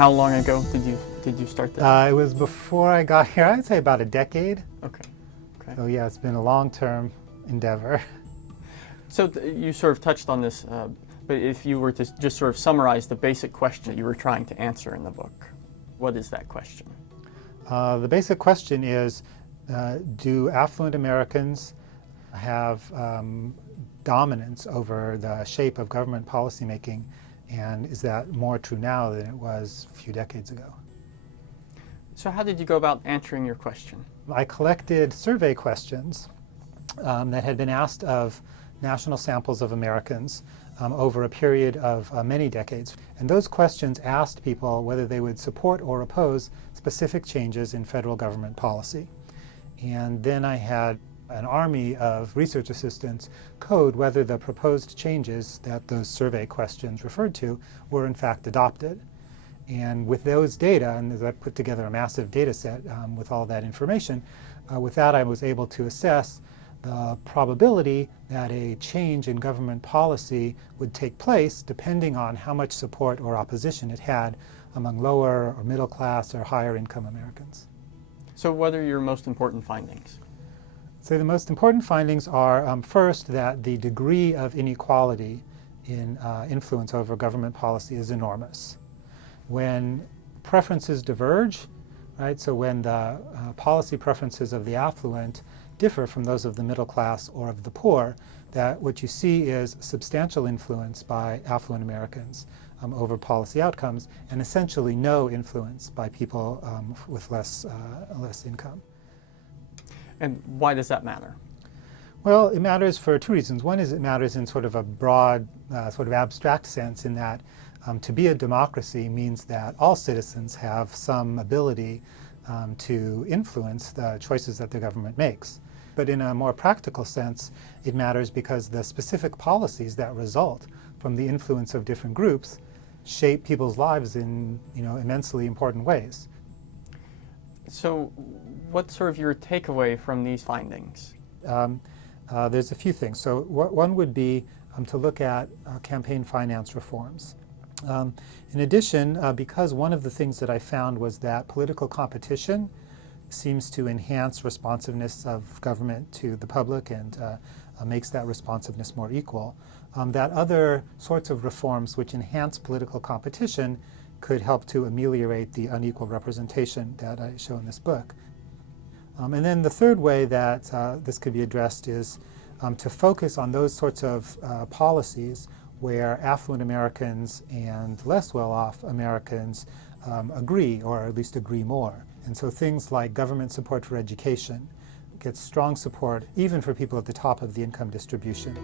how long ago did you start that? It was before I got here. I'd say about a decade. Okay. So yeah, it's been a long-term endeavor. So you sort of touched on this, but if you were to just sort of summarize the basic question you were trying to answer in the book, what is that question? The basic question is, do affluent Americans have dominance over the shape of government policymaking, and is that more true now than it was a few decades ago? So how did you go about answering your question? I collected survey questions that had been asked of national samples of Americans over a period of many decades. And those questions asked people whether they would support or oppose specific changes in federal government policy. And then I had an army of research assistants code whether the proposed changes that those survey questions referred to were in fact adopted. And with those data, and as I put together a massive data set with all that information, with that I was able to assess the probability that a change in government policy would take place depending on how much support or opposition it had among lower or middle class or higher income Americans. So what are your most important findings? So the most important findings are, first, that the degree of inequality in influence over government policy is enormous. When preferences diverge, right, so when the policy preferences of the affluent differ from those of the middle class or of the poor, that what you see is substantial influence by affluent Americans over policy outcomes, and essentially no influence by people with less income. And why does that matter? Well, it matters for two reasons. One is it matters in sort of a broad, sort of abstract sense, in that to be a democracy means that all citizens have some ability to influence the choices that the government makes. But in a more practical sense, it matters because the specific policies that result from the influence of different groups shape people's lives in, immensely important ways. So what's sort of your takeaway from these findings? There's a few things. So one would be to look at campaign finance reforms. In addition, because one of the things that I found was that political competition seems to enhance responsiveness of government to the public and makes that responsiveness more equal, that other sorts of reforms which enhance political competition could help to ameliorate the unequal representation that I show in this book. And then the third way that this could be addressed is to focus on those sorts of policies where affluent Americans and less well-off Americans agree, or at least agree more. And so things like government support for education gets strong support even for people at the top of the income distribution.